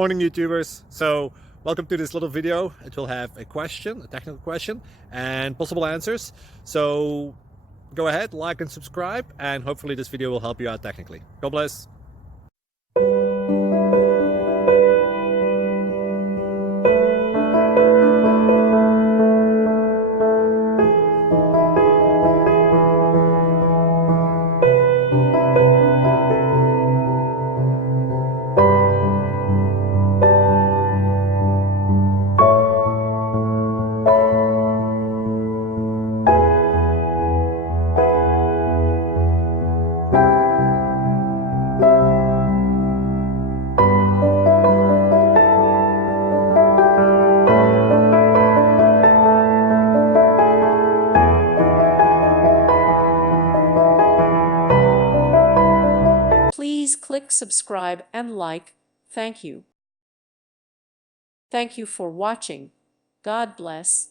Morning YouTubers. So welcome to this little video. It will have a question, a technical question, and possible answers. So go ahead, like and subscribe, and hopefully this video will help you out technically. God bless. Please click subscribe and like. Thank you. Thank you for watching. God bless.